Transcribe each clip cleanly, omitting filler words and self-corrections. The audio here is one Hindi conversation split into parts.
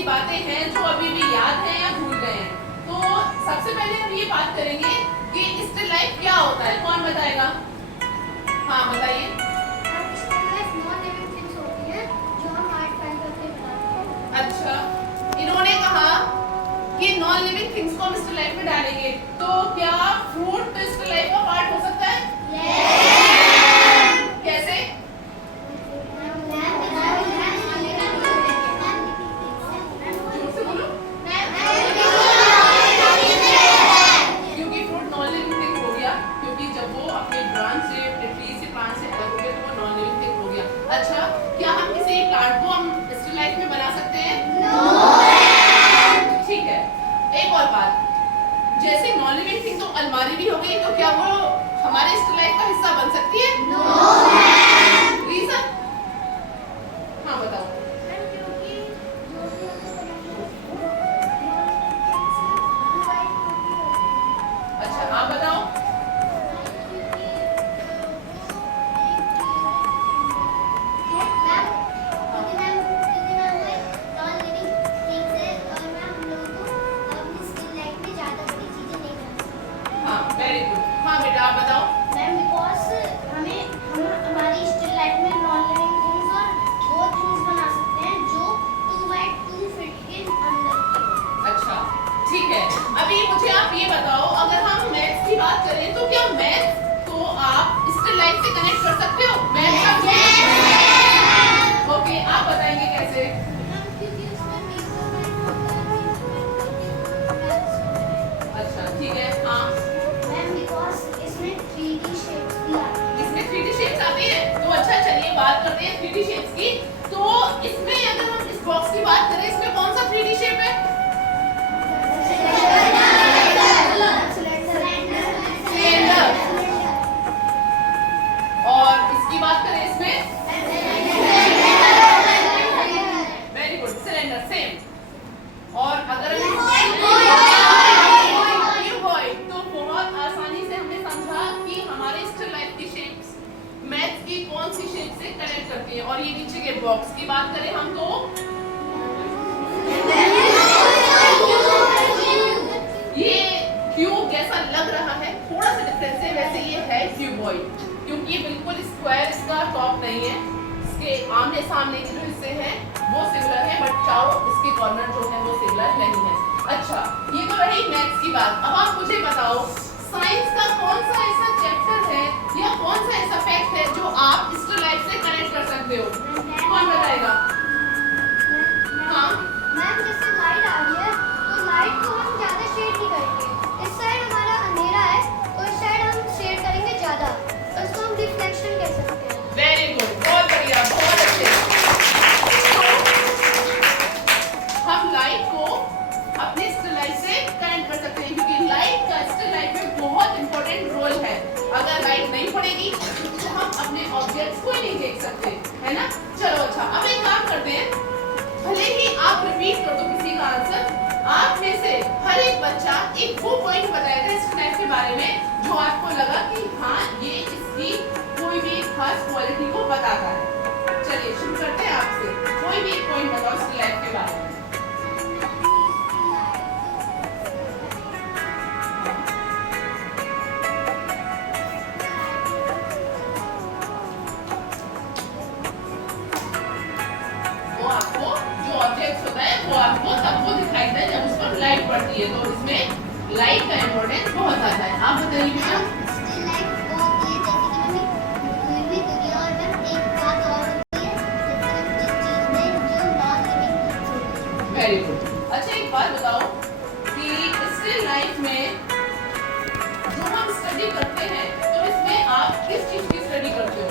ऐसी बातें हैं जो अभी भी याद हैं या भूल गए हैं। तो सबसे पहले हम ये बात करेंगे कि स्टिल लाइफ क्या होता है। कौन बताएगा? हाँ बताइए। अच्छा, इन्होंने कहा कि नॉन लिविंग थिंग्स को हम स्टिल लाइफ में डालेंगे, तो क्या फ्रूट स्टिल लाइफ का पार्ट हो सकता है? कैसे? जोर से बोलो। क्योंकि फ्रूट नॉन लिविंग थिंग हो गया, क्योंकि जब वो अपने ब्रांच से, ट्री से, प्लांट से अलग हो गया तो वो नॉन लिविंग थिंग हो गया। अच्छा, क्या हम किसी प्लांट को हम स्टिल लाइफ में बना सकते हैं? ठीक है। एक और बात, जैसे नॉन लिविंग थिंग तो अलमारी भी हो गई, तो क्या वो हमारे स्टिल लाइफ का हिस्सा बन सकती है? रीजन? हाँ बताओ। अच्छा आप बताओ। हाँ वेरी गुड। हाँ बेटा आप बताओ। मैम बिकॉज हमारी स्टिल लाइफ में नॉन लिविंग थिंग्स और वो थिंग्स बना सकते हैं जो 2 by 2 फीट के अंदर की। अच्छा ठीक है। अभी मुझे आप ये बताओ, अगर हम मैथ्स की बात करें तो क्या मैथ्स को आप स्टिल लाइफ से कनेक्ट कर सकते हो? मैथ्स का ओके, आप बताएंगे कैसे? अच्छा ठीक है। हाँ मैम बिकॉज इसमें 3D शेप्स भी आती हैं। इसमें 3D शेप्स आती हैं, तो अच्छा चलिए बात करते हैं 3D शेप्स की। तो इसमें अगर हम इस बॉक्स की बात करें, इसमें कौन सा 3D शेप है? सिलेंडर। और इसकी बात करें इसमें वेरी गुड, सिलेंडर सेम। और अगर क्यूबॉइड, तो बहुत आसानी से हमने समझा कि हमारे स्टिल लाइफ की शेप्स मैथ्स की कौन सी शेप से कनेक्ट करती है। और ये नीचे के बॉक्स की बात करें हम तो ये क्यूब जैसा लग रहा है, थोड़ा सा डिफरेंस है, वैसे ये है क्यूबॉइड, क्योंकि ये बिल्कुल स्क्वायर इसका टॉप नहीं है, इसके आमने सामने के जो हिस्से हैं वो सिमिलर है, बट चारों इसके कॉर्नर जो है वो सिमिलर नहीं है। अच्छा ये तो रही मैथ्स की बात। अब आप मुझे बताओ, साइंस का कौन सा ऐसा चैप्टर है या कौन सा ऐसा फैक्ट है जो आप स्टिल लाइफ से कनेक्ट कर सकते हो? कौन बताएगा? हाँ मैम जैसे लाइट आ रही है तो लाइट को हम ज्यादा शेड नहीं करेंगे। इस साइड हमारा अंधेरा है तो इस साइड हम शेड करेंगे ज्यादा, तो इसको हम रिफ्लेक्शन कह सकते हैं। वेरी गुड, बहुत बढ़िया, बहुत अच्छे। तो हम लाइट को अपने स्टिल लाइफ से कनेक्ट कर सकते हैं, क्योंकि लाइट का स्टिल लाइफ में बहुत इंपॉर्टेंट रोल है। अगर लाइट नहीं पड़ेगी तो हम अपने ऑब्जेक्ट्स को नहीं देख सकते, है ना? चलो अच्छा, अब एक काम करते हैं, भले ही आप रिपीट कर दो किसी का आंसर, आप में से हर एक बच्चा एक वो पॉइंट बताएगा स्टिल लाइफ के बारे में जो आपको लगा कि हाँ ये इसकी कोई भी एक खास क्वालिटी को बताता है। चलिए शुरू करते हैं आपसे, कोई भी एक पॉइंट बताओ स्टिल लाइफ के बारे में। आपको जो ऑब्जेक्ट होता है वो आपको तब वो दिखाई देता है जब उस पर लाइट पड़ती है, तो इसमें लाइट का इंपॉर्टेंस बहुत आता है। आप बताइए बेटा। स्टिल लाइफ वो होती है जैसे कि कोई भी दुनिया, और मैम एक बात और होती है जैसे जिस चीज में जो नॉन लिविंग थिंग्स होती है। Very good. अच्छा एक बात बताओ कि स्टिल लाइफ में जो हम स्टडी करते हैं तो इसमें आप किस चीज की स्टडी करते हो?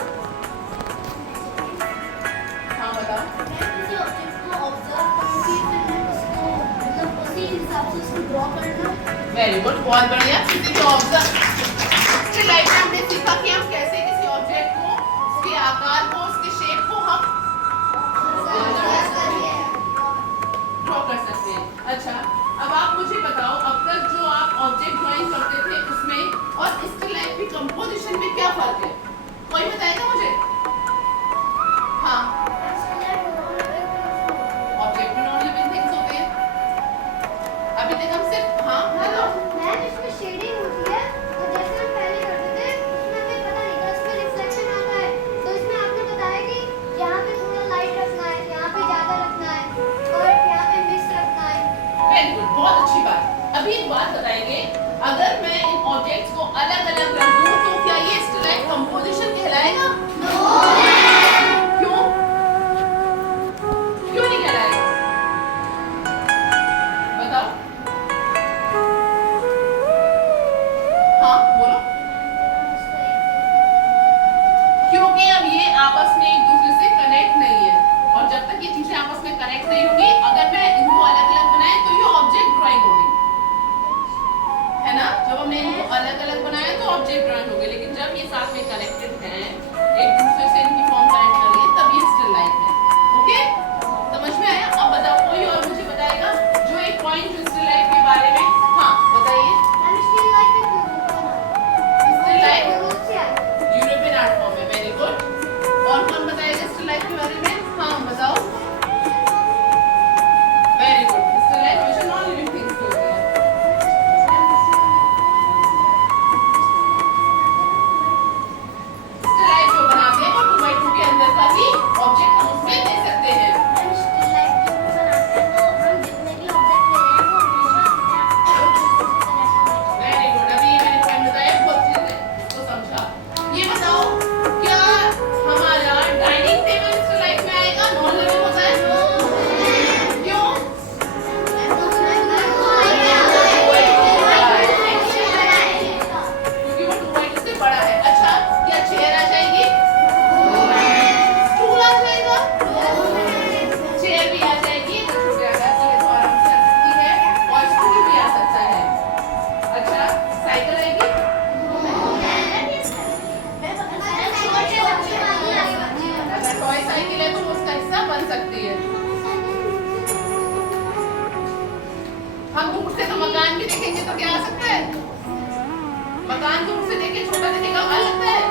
हाँ बताओ। किसी ऑब्जेक्ट को ऑब्जर्व करके फिर उसको मतलब उसी हिसाब से उसको ड्रॉ करना। वेरी गुड, बहुत बढ़िया। किसी को ऑब्जर्व, स्टिल लाइफ में हमने सीखा कि हम कैसे किसी ऑब्जेक्ट को, उसके आकार को, उसके शेप को हम ड्रॉ कर सकते हैं। अच्छा अब आप मुझे बताओ, अब तक जो आप ऑब्जेक्ट ड्राइंग करते थे उसमें और स्टिल लाइफ की कंपोजिशन में क्या फर्क है? कोई बताएगा मुझे? हाँ ऑब्जेक्ट भी नॉन लिविंग थिंग्स होते अभी एक बात बताएंगे, अगर मैं इन ऑब्जेक्ट्स को अलग अलग रख दूं तो क्या ये स्टिल लाइफ कंपोजिशन कहलाएगा? क्यों? क्यों नहीं कहलाएगा? बताओ। हाँ बोलो। क्योंकि अब ये आपस में एक दूसरे से कनेक्ट नहीं है, और जब तक ये चीजें आपस में कनेक्ट नहीं होगी, अगर मैं इनको अलग अलग बनाए तो ये ऑब्जेक्ट ड्राइंग होगी, है ना? जब हमने इनको अलग अलग बनाया तो ऑब्जेक्ट ड्राइंग होगी, लेकिन जब ये साथ में कनेक्टेड हैं, एक दूसरे से इनकी फॉर्म कनेक्ट कर रही है, तब ये स्टिल लाइफ है। ओके, समझ में आया? अब बताओ, कोई और मुझे बताएगा जो एक पॉइंट जो स्टिल लाइफ के बारे में? हाँ बताइए। Still life European art form है, वेरी गुड। और कौन बताएगा स्टिल लाइफ के बारे में? हाँ बताओ। Very good. स्टिल लाइफ हमेशा नॉन लिविंग थिंग्स की होती है। स्टिल लाइफ जो बनाते हैं वो 2x2 के अंदर का भी ऑब्जेक्ट हम उसमें दे सकते हैं। Very good. अभी मैंने पॉइंट बताया, बहुत चीज है तो समझा। ये बताओ, क्या हमारा डाइनिंग टेबल स्टिल लाइफ में आएगा? नॉन लिविंग होता है? क्यों? क्योंकि वो 2x2 से बड़ा है। अच्छा, क्या चेयर आ जाएगी? स्टूल आ जाएगा? चेयर भी आ जाएगी, तो छोटे आकार की है तो आराम से आ सकती है, और स्टूल भी आ सकता है। अच्छा, साइकिल आएगी? अगर टॉय साइकिल है तो वो उसका हिस्सा बन सकती है। हम दूर से तो मकान भी देखेंगे तो क्या आ सकता है? मकान दूर से देखे छोटा दिखेगा, आ सकता है?